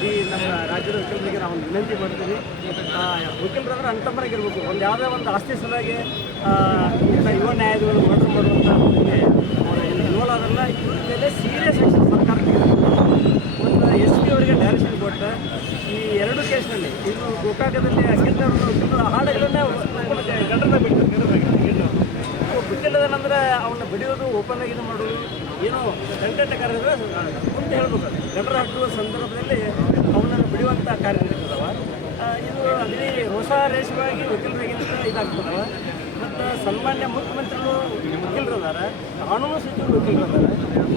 ಈ ನಮ್ಮ ರಾಜ್ಯದ ವಕೀಲರಿಗೆ ನಾವು ವಿನಂತಿ ಮಾಡ್ತೀವಿ. ವಕೀಲರಾದ್ರೆ ಅಣ್ತಮ್ಮರಾಗಿರ್ಬೇಕು ಒಂದು ಯಾವುದೇ ಒಂದು ಆಸ್ತಿ ಸಲುವಾಗಿ ಇಂಥ ಯುವ ನ್ಯಾಯಾಧಿಗಳು ಮರ್ಡರ್ ಮಾಡುವಂಥ ಇನ್ವಾಲ್ವ್ ಆದ್ರಲ್ಲ ಇವ್ರ ಮೇಲೆ ಸೀರಿಯಸ್ ಆಕ್ಷನ್ ಸರ್ಕಾರ ಒಂದು ಎಸ್ ಪಿ ಅವರಿಗೆ ಡೈರೆಕ್ಷನ್ ಕೊಟ್ಟ ಈ ಎರಡು ಕೇಸ್ನಲ್ಲಿ ಇದು ಗೋಕಾಕದಲ್ಲಿ ಅವ್ರನ್ನ ಹಾಡುಗಳನ್ನೇ ಗಂಡನ ಬಿಟ್ಟು ಬಿಟ್ಟಿಲ್ಲದೇನಂದ್ರೆ ಅವನ್ನ ಬಿಡಿಯೋದು ಓಪನ್ ಆಗಿ ಇದು ಮಾಡೋದು, ಏನೋ ಕಂಟೆಂಟ್ ಕಾರ್ಯ ಮುಂದೆ ಹೇಳ್ಬೇಕು ಗಂಡರ ಹಾಕುವ ಸಂದರ್ಭದಲ್ಲಿ ಅವನನ್ನು ಬಿಡುವಂಥ ಕಾರ್ಯ ನಡೀತದವ ಆ, ಇದು ಅದೇ ಹೊಸ ವಕೀಲರಿಗೆ ವಕೀಲರಾಗಿಂತ ಇದಾಗ್ತದವ ಮತ್ತು ಸನ್ಮಾನ್ಯ ಮುಖ್ಯಮಂತ್ರಿಗಳು ವಕೀಲರದಾರ ಕಾನೂನು ಸಚಿವರು ವಕೀಲರದಾರ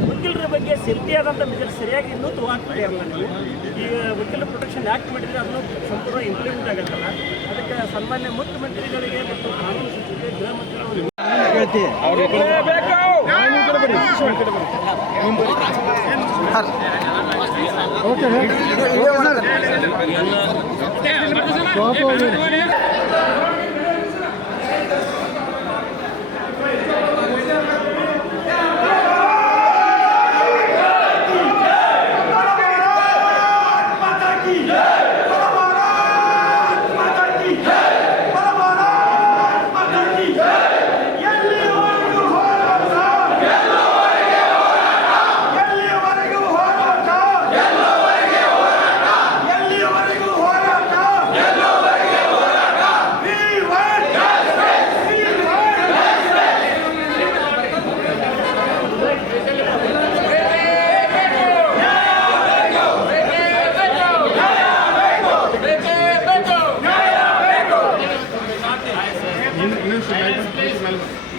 ವಕೀಲರ ಬಗ್ಗೆ ಸಿದ್ಧಿಯಾದಂಥ ಆದಂಥ ಮೆಜರ್ ಸರಿಯಾಗಿ ಇನ್ನೂ ತಗೋಗ್ತಾ ಅಲ್ಲ ನೀವು ಈಗ ವಕೀಲರ ಪ್ರೊಟೆಕ್ಷನ್ ಆ್ಯಕ್ಟ್ ಮಾಡಿದರೆ ಅದನ್ನು ಸಂಪೂರ್ಣ ಇಂಪ್ಲಿಮೆಂಟ್ ಆಗುತ್ತಲ್ಲ. ಅದಕ್ಕೆ ಸನ್ಮಾನ್ಯ ಮುಖ್ಯಮಂತ್ರಿಗಳಿಗೆ ಮತ್ತು ಕಾನೂನು ಸಚಿವರಿಗೆ ಗೃಹ ಮಂತ್ರಿಗಳು ಎಲ್ಲಿಯವರೆಗೂ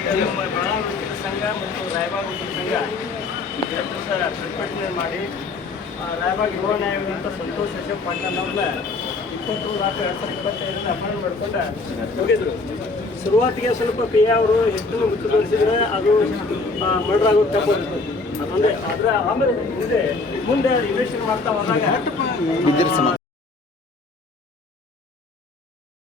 ನಮ್ಮ ಸಂಘ ಮತ್ತು ರಾಯಬಾಗ್ ವಕೀಲ ಸಂಘ ಎರಡು ಸಹ ಪ್ರತಿಭಟನೆ ಮಾಡಿ ರಾಯಬಾಗ್ ಯುವ ನ್ಯಾಯವಾದಂಥ ಸಂತೋಷ್ ಅಶೋಕ್ ಪಾಟೀಲ್ ಅವ್ರನ್ನ ಇಪ್ಪತ್ತು ನಾಲ್ಕು ಎರಡು ಸಾವಿರದ ಇಪ್ಪತ್ತೈದರಿಂದ ಅಪಹರಣ ಮಾಡ್ಕೊಂಡು ಹೋಗಿದ್ರು. ಶುರುವಾತಿಗೆ ಸ್ವಲ್ಪ ಪಿ ಅವರು ಎಷ್ಟು ಮುಚ್ಚುಗೊಳಿಸಿದ್ರೆ ಅದು ಮರ್ಡರ್ ಆಗೋದು ತಪ್ಪ ಅದೊಂದೇ ಆದರೆ ಆಮೇಲೆ ಮುಂದೆ ಮುಂದೆ ಇನ್ವೆಸ್ಟಿಗೇಟ್ ಮಾಡ್ತಾ ಹೋದಾಗ